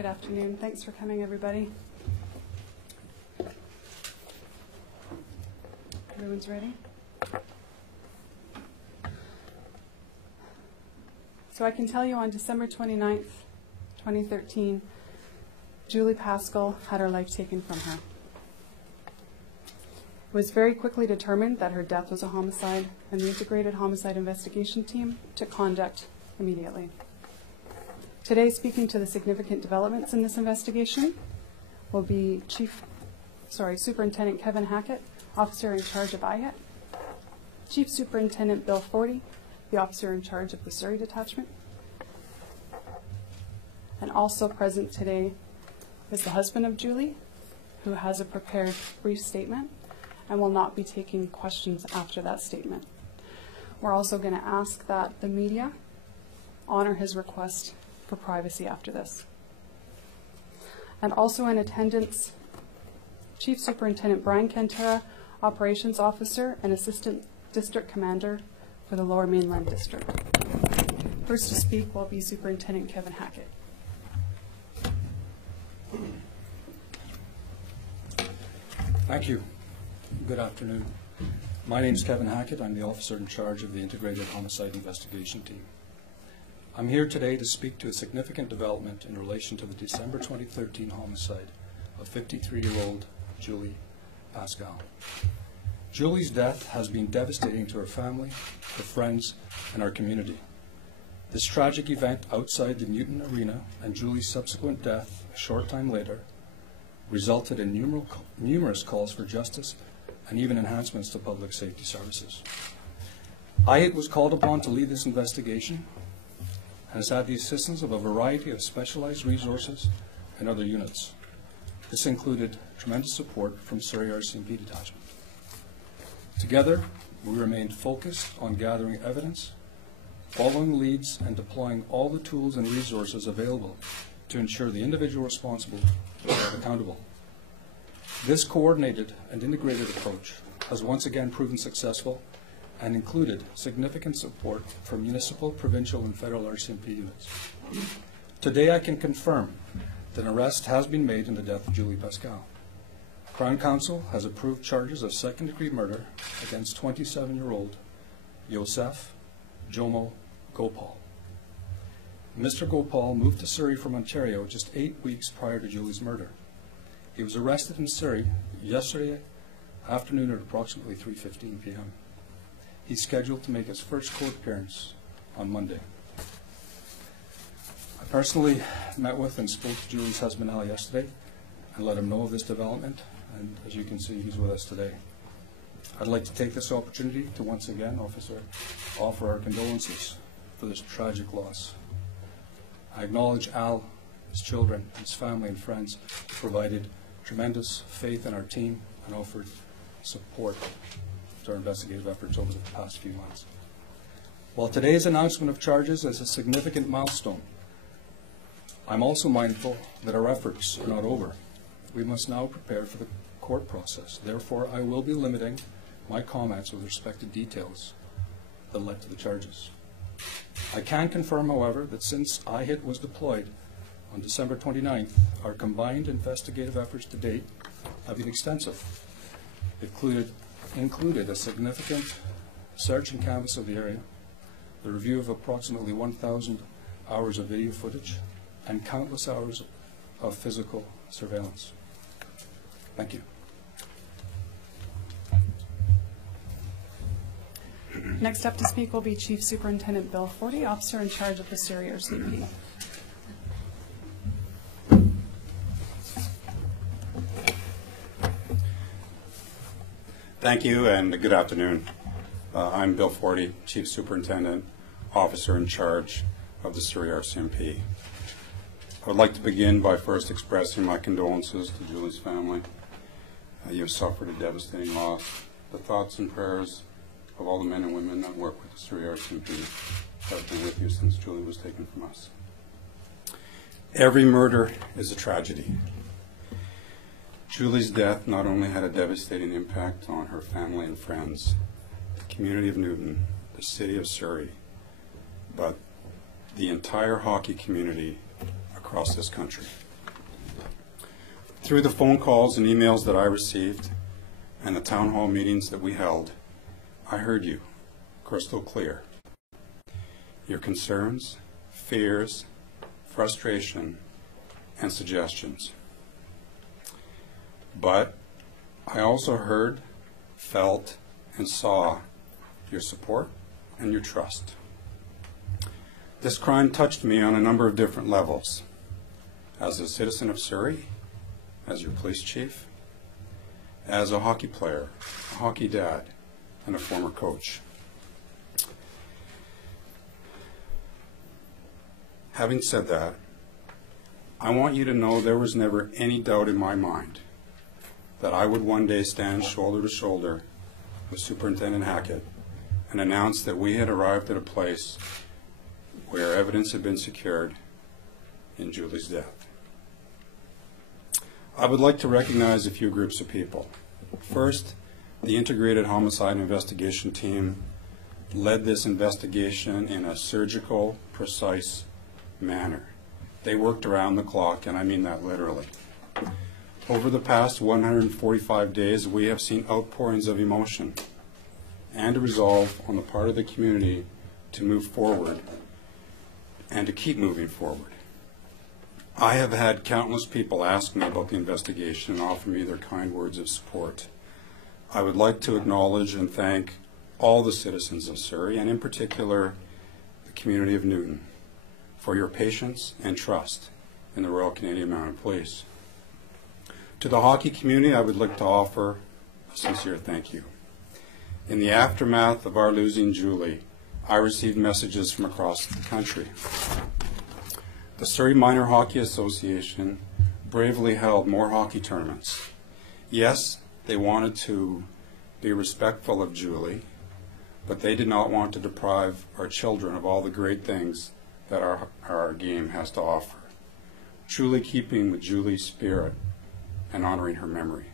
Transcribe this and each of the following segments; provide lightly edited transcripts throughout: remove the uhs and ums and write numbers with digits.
Good afternoon. Thanks for coming, everybody. Everyone's ready? So I can tell you on December 29th, 2013, Julie Paskall had her life taken from her. It was very quickly determined that her death was a homicide, and the Integrated Homicide Investigation Team took conduct immediately. Today, speaking to the significant developments in this investigation will be Superintendent Kevin Hackett, officer in charge of IHET, Chief Superintendent Bill Forty, the officer in charge of the Surrey Detachment. And also present today is the husband of Julie, who has a prepared brief statement and will not be taking questions after that statement. We're also going to ask that the media honor his request for privacy after this. And also in attendance, Chief Superintendent Brian Cantera, Operations Officer and Assistant District Commander for the Lower Mainland District. First to speak will be Superintendent Kevin Hackett. Thank you. Good afternoon. My name is Kevin Hackett. I'm the officer in charge of the Integrated Homicide Investigation Team. I'm here today to speak to a significant development in relation to the December 2013 homicide of 53-year-old Julie Paskall. Julie's death has been devastating to her family, her friends, and our community. This tragic event outside the Newton Arena and Julie's subsequent death a short time later resulted in numerous calls for justice and even enhancements to public safety services. IHET was called upon to lead this investigation and has had the assistance of a variety of specialized resources and other units. This included tremendous support from Surrey RCMP Detachment. Together, we remained focused on gathering evidence, following leads, and deploying all the tools and resources available to ensure the individual responsible is held accountable. This coordinated and integrated approach has once again proven successful and included significant support from municipal, provincial, and federal RCMP units. Today I can confirm that an arrest has been made in the death of Julie Paskall. Crown Counsel has approved charges of second-degree murder against 27-year-old Yosef Jomo Gopal. Mr. Gopal moved to Surrey from Ontario just 8 weeks prior to Julie's murder. He was arrested in Surrey yesterday afternoon at approximately 3:15 p.m. He's scheduled to make his first court appearance on Monday. I personally met with and spoke to Julie's husband Al yesterday and let him know of this development, and as you can see, he's with us today. I'd like to take this opportunity to once again, offer our condolences for this tragic loss. I acknowledge Al, his children, his family and friends provided tremendous faith in our team and offered support to our investigative efforts over the past few months. While today's announcement of charges is a significant milestone, I'm also mindful that our efforts are not over. We must now prepare for the court process. Therefore, I will be limiting my comments with respect to details that led to the charges. I can confirm, however, that since IHET was deployed on December 29th, our combined investigative efforts to date have been extensive. It included a significant search and canvass of the area, the review of approximately 1,000 hours of video footage, and countless hours of physical surveillance. Thank you. Next up to speak will be Chief Superintendent Bill Forty, officer in charge of the Surrey RCMP. Thank you and good afternoon. I'm Bill Forty, Chief Superintendent, Officer in charge of the Surrey RCMP. I would like to begin by first expressing my condolences to Julie's family. You have suffered a devastating loss. The thoughts and prayers of all the men and women that work with the Surrey RCMP have been with you since Julie was taken from us. Every murder is a tragedy. Julie's death not only had a devastating impact on her family and friends, the community of Newton, the city of Surrey, but the entire hockey community across this country. Through the phone calls and emails that I received and the town hall meetings that we held, I heard you crystal clear. Your concerns, fears, frustration, and suggestions. But I also heard, felt, and saw your support and your trust. This crime touched me on a number of different levels. As a citizen of Surrey, as your police chief, as a hockey player, a hockey dad, and a former coach. Having said that, I want you to know there was never any doubt in my mind that I would one day stand shoulder to shoulder with Superintendent Hackett and announce that we had arrived at a place where evidence had been secured in Julie's death. I would like to recognize a few groups of people. First, the Integrated Homicide Investigation Team led this investigation in a surgical, precise manner. They worked around the clock, and I mean that literally. Over the past 145 days, we have seen outpourings of emotion and a resolve on the part of the community to move forward and to keep moving forward. I have had countless people ask me about the investigation and offer me their kind words of support. I would like to acknowledge and thank all the citizens of Surrey, and in particular the community of Newton, for your patience and trust in the Royal Canadian Mounted Police. To the hockey community, I would like to offer a sincere thank you. In the aftermath of our losing Julie, I received messages from across the country. The Surrey Minor Hockey Association bravely held more hockey tournaments. Yes, they wanted to be respectful of Julie, but they did not want to deprive our children of all the great things that our game has to offer, truly keeping with Julie's spirit and honoring her memory.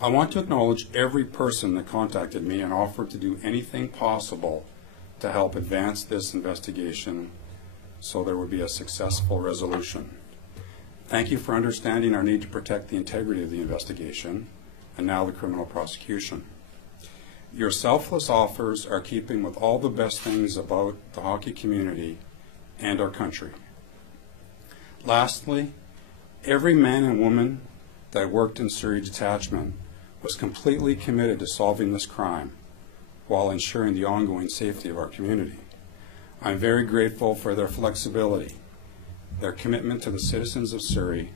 I want to acknowledge every person that contacted me and offered to do anything possible to help advance this investigation so there would be a successful resolution. Thank you for understanding our need to protect the integrity of the investigation and now the criminal prosecution. Your selfless offers are keeping with all the best things about the hockey community and our country. Lastly, every man and woman that worked in Surrey Detachment was completely committed to solving this crime while ensuring the ongoing safety of our community. I'm very grateful for their flexibility, their commitment to the citizens of Surrey,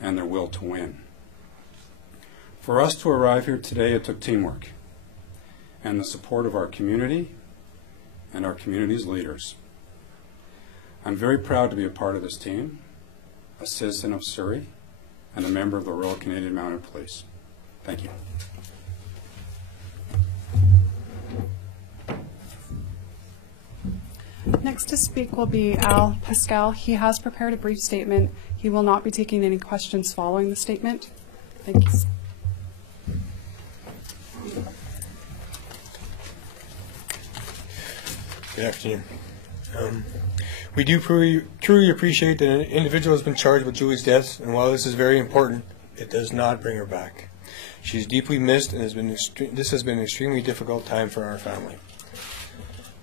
and their will to win. For us to arrive here today, it took teamwork and the support of our community and our community's leaders. I'm very proud to be a part of this team, a citizen of Surrey, and a member of the Royal Canadian Mounted Police. Thank you. Next to speak will be Al Paskall. He has prepared a brief statement. He will not be taking any questions following the statement. Thank you. Good afternoon. We do truly appreciate that an individual has been charged with Julie's death, and while this is very important, it does not bring her back. She is deeply missed, and this has been an extremely difficult time for our family.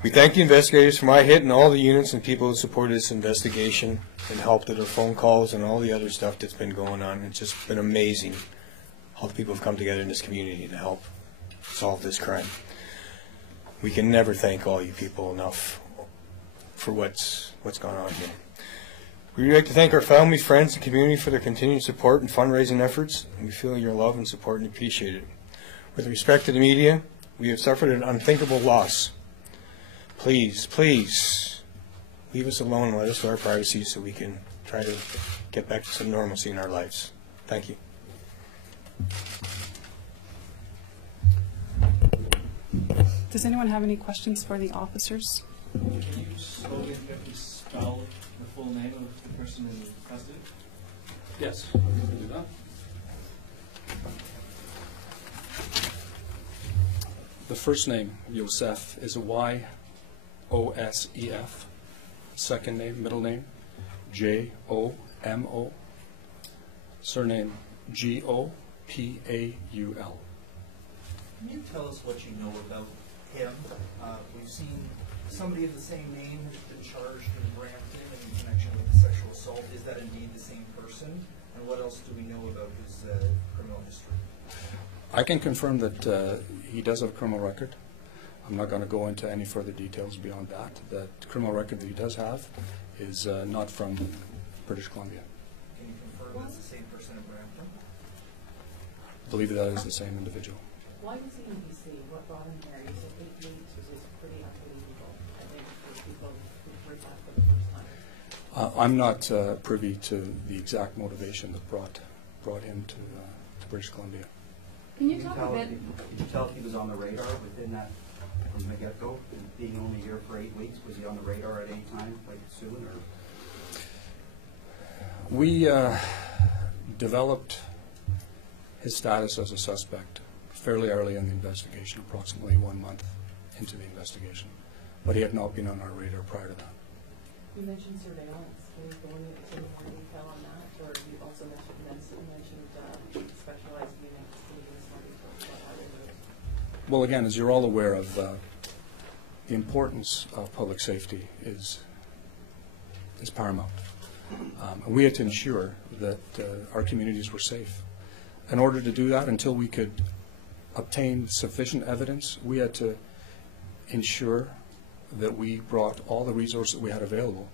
We thank the investigators from IHIT and all the units and people who supported this investigation and helped with our phone calls and all the other stuff that's been going on. It's just been amazing how the people have come together in this community to help solve this crime. We can never thank all you people enough for what's gone on here. We'd like to thank our families, friends, and community for their continued support and fundraising efforts. We feel your love and support and appreciate it. With respect to the media, we have suffered an unthinkable loss. Please, please, leave us alone and let us to our privacy so we can try to get back to some normalcy in our lives. Thank you. Does anyone have any questions for the officers? Can you slowly spell the full name of the person in custody? Yes, we can do that. The first name, Yosef, is a Y-O-S-E-F. Second name, middle name, J-O-M-O. Surname Gopal. Can you tell us what you know about him? We've seen somebody of the same name has been charged in Brampton in connection with the sexual assault. Is that indeed the same person? And what else do we know about his criminal history? I can confirm that he does have a criminal record. I'm not going to go into any further details beyond that. The criminal record that he does have is not from British Columbia. Can you confirm that's the same person in Brampton? I believe that is the same individual. Why was he in BC? What brought him there? You said 8 weeks, which is pretty unbelievable. I think for people who've heard that for the first time. I'm not privy to the exact motivation that brought him to British Columbia. Can you talk a bit? Did you tell if he was on the radar within that from the get-go? Being only here for 8 weeks, was he on the radar at any time, like soon, or? We developed his status as a suspect fairly early in the investigation, approximately 1 month into the investigation. But he had not been on our radar prior to that. You mentioned surveillance. Can you go into more detail on that? Or you also mentioned specialized units. Can you give us more details about how they do it? Well, again, as you're all aware of, the importance of public safety is paramount. And we had to ensure that our communities were safe. In order to do that, until we could obtain sufficient evidence, we had to ensure that we brought all the resources that we had available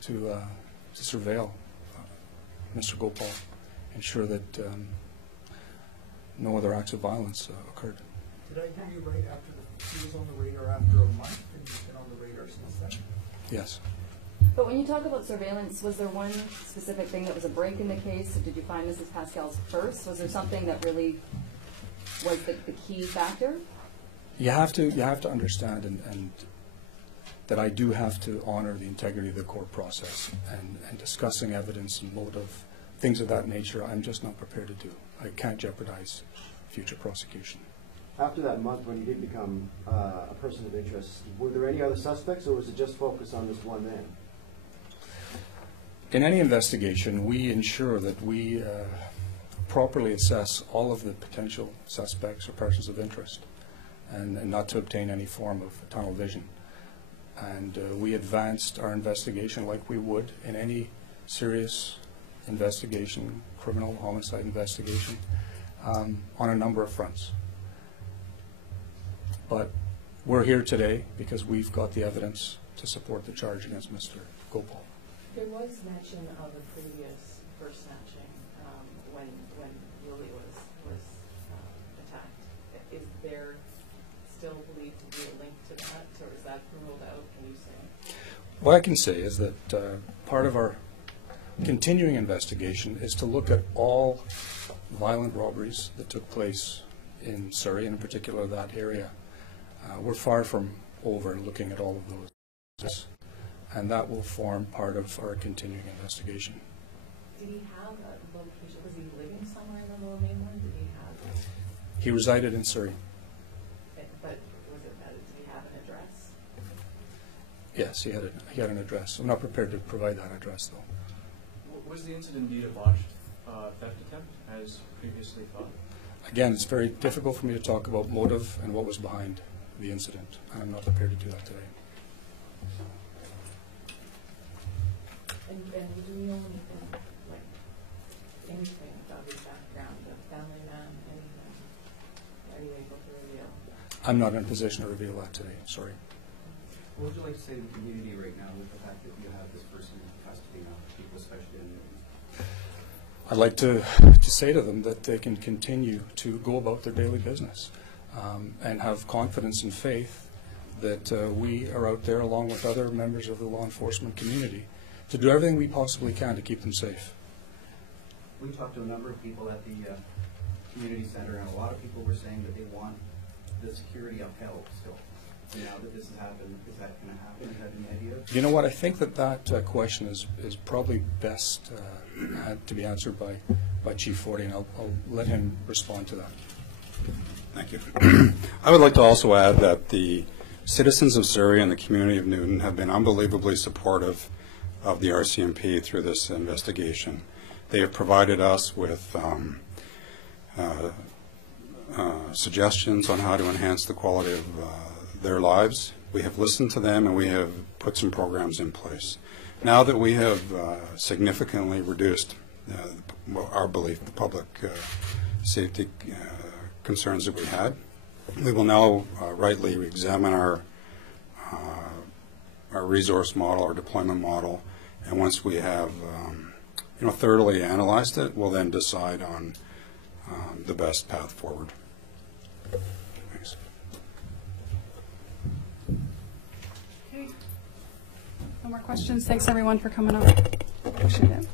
to surveil Mr. Gopal, ensure that no other acts of violence occurred. Did I hear you right after he was on the radar after a month, and he's been on the radar since then? Yes. But when you talk about surveillance, was there one specific thing that was a break in the case? Did you find Mrs. Paskall's purse? Was there something that really was the key factor? You have to understand and that I do have to honor the integrity of the court process, and discussing evidence and motive, things of that nature, I'm just not prepared to do. I can't jeopardize future prosecution. After that month, when you did become a person of interest, were there any other suspects, or was it just focused on this one man? In any investigation, we ensure that we properly assess all of the potential suspects or persons of interest, and not to obtain any form of tunnel vision. And we advanced our investigation like we would in any serious investigation, criminal homicide investigation, on a number of fronts. But we're here today because we've got the evidence to support the charge against Mr. Gopal. There was mention of a previous purse snatching when Julie was attacked. Is there still believed to be a link to that, or is that ruled out, can you say? What I can say is that part of our continuing investigation is to look at all violent robberies that took place in Surrey, and in particular that area. We're far from over looking at all of those, and that will form part of our continuing investigation. Did he have a location? Was he living somewhere in the Lower Mainland? Did he have? He resided in Surrey. But was it? Did he have an address? Yes, he had an address. I'm not prepared to provide that address, though. Was the incident indeed a botched theft attempt, as previously thought? Again, it's very difficult for me to talk about motive and what was behind the incident, and I'm not prepared to do that today. And do you know anything about his background, a family man, anything? Are you able to reveal? I'm not in a position to reveal that today, sorry. What would you like to say to the community right now with the fact that you have this person in custody now, people especially in the I'd like to say to them that they can continue to go about their daily business and have confidence and faith that we are out there along with other members of the law enforcement community to do everything we possibly can to keep them safe. We talked to a number of people at the community center, and a lot of people were saying that they want the security upheld still. And now that this has happened, is that going to happen? Do you have any idea? You know what? I think that question is probably best to be answered by Chief Forty, and I'll let him respond to that. Thank you. I would like to also add that the citizens of Surrey and the community of Newton have been unbelievably supportive of the RCMP through this investigation. They have provided us with suggestions on how to enhance the quality of their lives. We have listened to them, and we have put some programs in place. Now that we have significantly reduced our belief, the public safety concerns that we had, we will now rightly examine our resource model, our deployment model, and once we have thoroughly analyzed it, we'll then decide on the best path forward. Thanks. Okay. No more questions. Thanks everyone for coming up. Appreciate it.